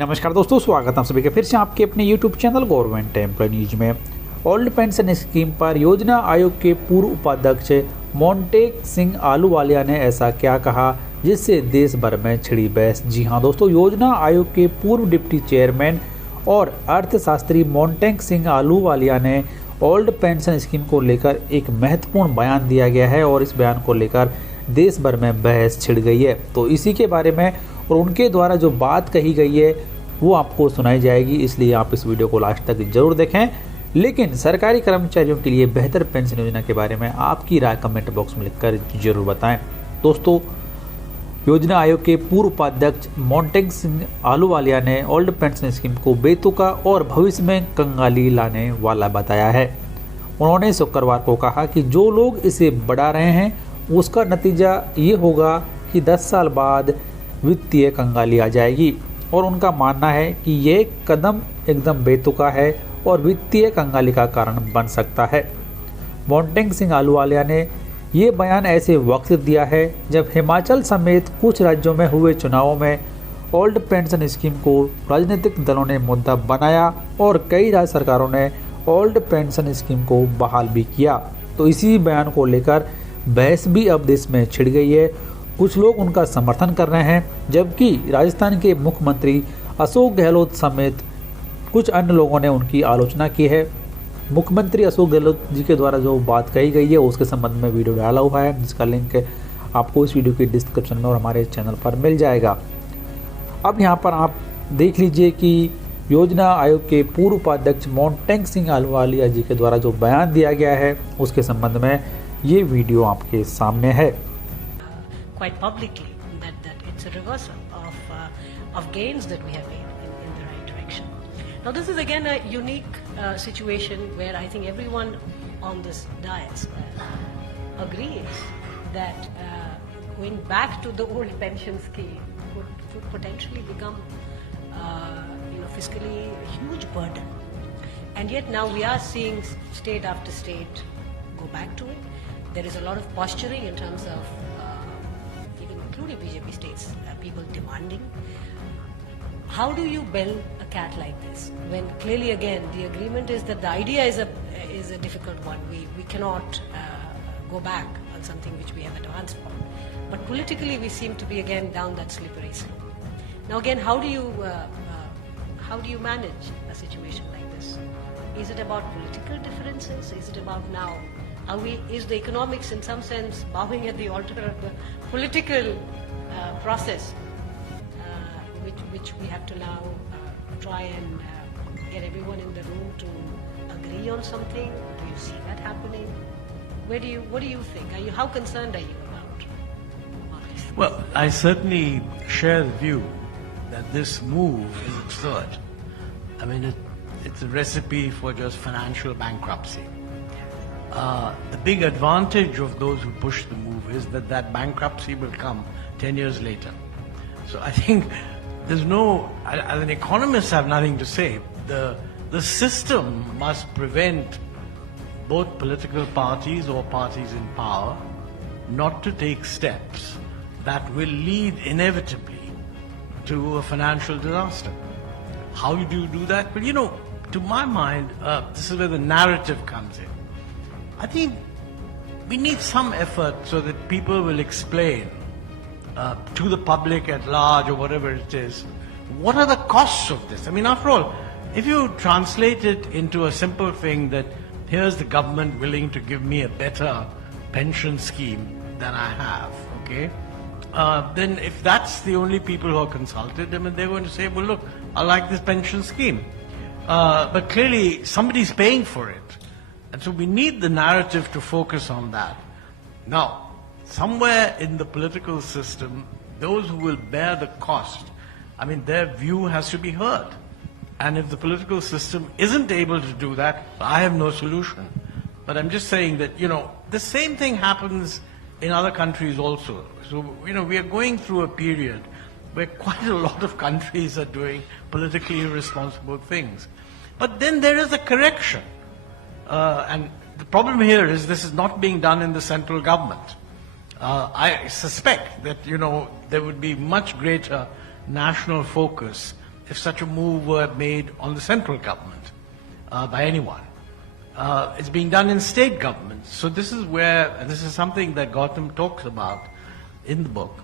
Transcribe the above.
नमस्कार दोस्तों, स्वागत है आप सभी का फिर से आपके अपने YouTube channel government employ news में। ओल्ड पेंशन स्कीम पर योजना आयोग के पूर्व उपाध्यक्ष मोंटेक सिंह आलूवालिया ने ऐसा क्या कहा जिससे देश भर में छिड़ी बहस। जी हां दोस्तों, योजना आयोग के पूर्व डिप्टी चेयरमैन और अर्थशास्त्री मोंटेक सिंह आलूवालिया ने ओल्ड पेंशन स्कीम को लेकर एक महत्वपूर्ण बयान दिया गया है और इस बयान को लेकर देश भर में बहस छिड़ गई है। तो इसी के बारे में और उनके द्वारा जो बात कही गई है वो आपको सुनाई जाएगी, इसलिए आप इस वीडियो को लास्ट तक जरूर देखें। लेकिन सरकारी कर्मचारियों के लिए बेहतर पेंशन योजना के बारे में आपकी राय कमेंट बॉक्स में लिखकर जरूर बताएं। दोस्तों, योजना आयोग के पूर्व उपाध्यक्ष मोंटेक सिंह आलूवालिया ने ओल्ड पेंशन स्कीम को बेतुका और भविष्य में कंगाली लाने वाला बताया है। उन्होंने शुक्रवार को कहा कि जो लोग इसे बढ़ा रहे हैं उसका नतीजा ये होगा कि 10 साल बाद वित्तीय कंगाली आ जाएगी और उनका मानना है कि ये कदम एकदम बेतुका है और वित्तीय कंगाली का कारण बन सकता है। मोंटेक सिंह आलूवालिया ने ये बयान ऐसे वक्त दिया है जब हिमाचल समेत कुछ राज्यों में हुए चुनावों में ओल्ड पेंशन स्कीम को राजनीतिक दलों ने मुद्दा बनाया और कई राज्य सरकारों ने ओल्ड पेंशन स्कीम को बहाल भी किया। तो इसी बयान को लेकर बहस भी अब देश में छिड़ गई है। कुछ लोग उनका समर्थन कर रहे हैं जबकि राजस्थान के मुख्यमंत्री अशोक गहलोत समेत कुछ अन्य लोगों ने उनकी आलोचना की है। मुख्यमंत्री अशोक गहलोत जी के द्वारा जो बात कही गई है उसके संबंध में वीडियो डाला हुआ है, जिसका लिंक आपको इस वीडियो की डिस्क्रिप्शन में और हमारे चैनल पर मिल जाएगा। अब यहाँ पर आप देख लीजिए कि योजना आयोग के पूर्व उपाध्यक्ष मोंटेक सिंह आलूवालिया जी के द्वारा जो बयान दिया गया है उसके संबंध में ये वीडियो आपके सामने है। Quite publicly that it's a reversal of gains that we have made in the right direction. Now this is again a unique situation where I think everyone on this dais agrees that going back to the old pension scheme could potentially become fiscally a huge burden, and yet now we are seeing state after state go back to it. There is a lot of posturing in terms of including BJP states, people demanding. How do you bell a cat like this when clearly again the agreement is that the idea is a difficult one. We cannot go back on something which we have advanced on, but politically we seem to be again down that slippery slope. Now again, how do you manage a situation like this? Is it about political differences? Is it about now? Is the economics in some sense bowing at the altar of the political process, which we have to now try and get everyone in the room to agree on something? Do you see that happening? What do you think? How concerned are you about this? Well, I certainly share the view that this move is absurd. I mean, it's a recipe for just financial bankruptcy. The big advantage of those who push the move is that bankruptcy will come 10 years later. So I think there's as an economist, I have nothing to say. The system must prevent both political parties or parties in power not to take steps that will lead inevitably to a financial disaster. How do you do that? Well, to my mind, this is where the narrative comes in. I think we need some effort so that people will explain to the public at large or whatever it is, what are the costs of this? I mean, after all, if you translate it into a simple thing that here's the government willing to give me a better pension scheme than I have, okay? Then if that's the only people who are consulted, I mean, they're going to say, well, look, I like this pension scheme. But clearly somebody's paying for it. And so we need the narrative to focus on that. Now, somewhere in the political system, those who will bear the cost, I mean, their view has to be heard. And if the political system isn't able to do that, I have no solution. But I'm just saying that, the same thing happens in other countries also. So, we are going through a period where quite a lot of countries are doing politically irresponsible things. But then there is a correction. And the problem here is this is not being done in the central government. I suspect that, there would be much greater national focus if such a move were made on the central government by anyone. It's being done in state governments. So this is where, and this is something that Gautam talks about in the book,